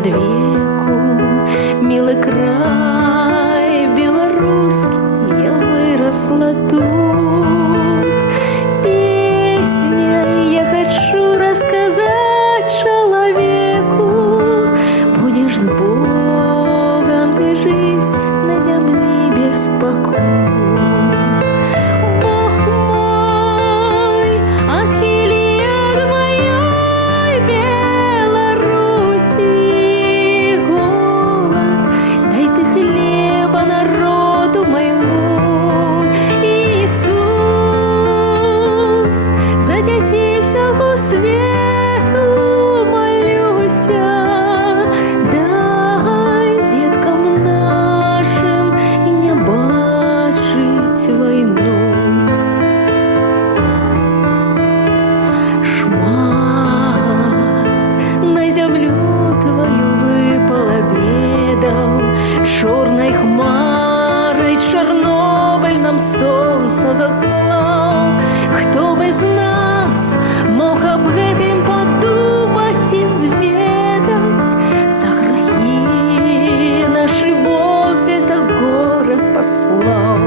ад веку, милый край белорусский, я выросла тут. Песней я хочу рассказать человеку: будешь с Богом ты жить на земле без покут. Бог мой, отхили от моей Беларуси голод, дай ты хлеба народу моему. Иисус, за детей всього свету молюся, дай деткам нашим не бачить войну. Шмат на землю твою выпало бедов, черной хмарой Чорнобиль нам сонце заслав. Хто би з нас мог об гэтым подумать и зведать? За грехи наши Бог это горе послал.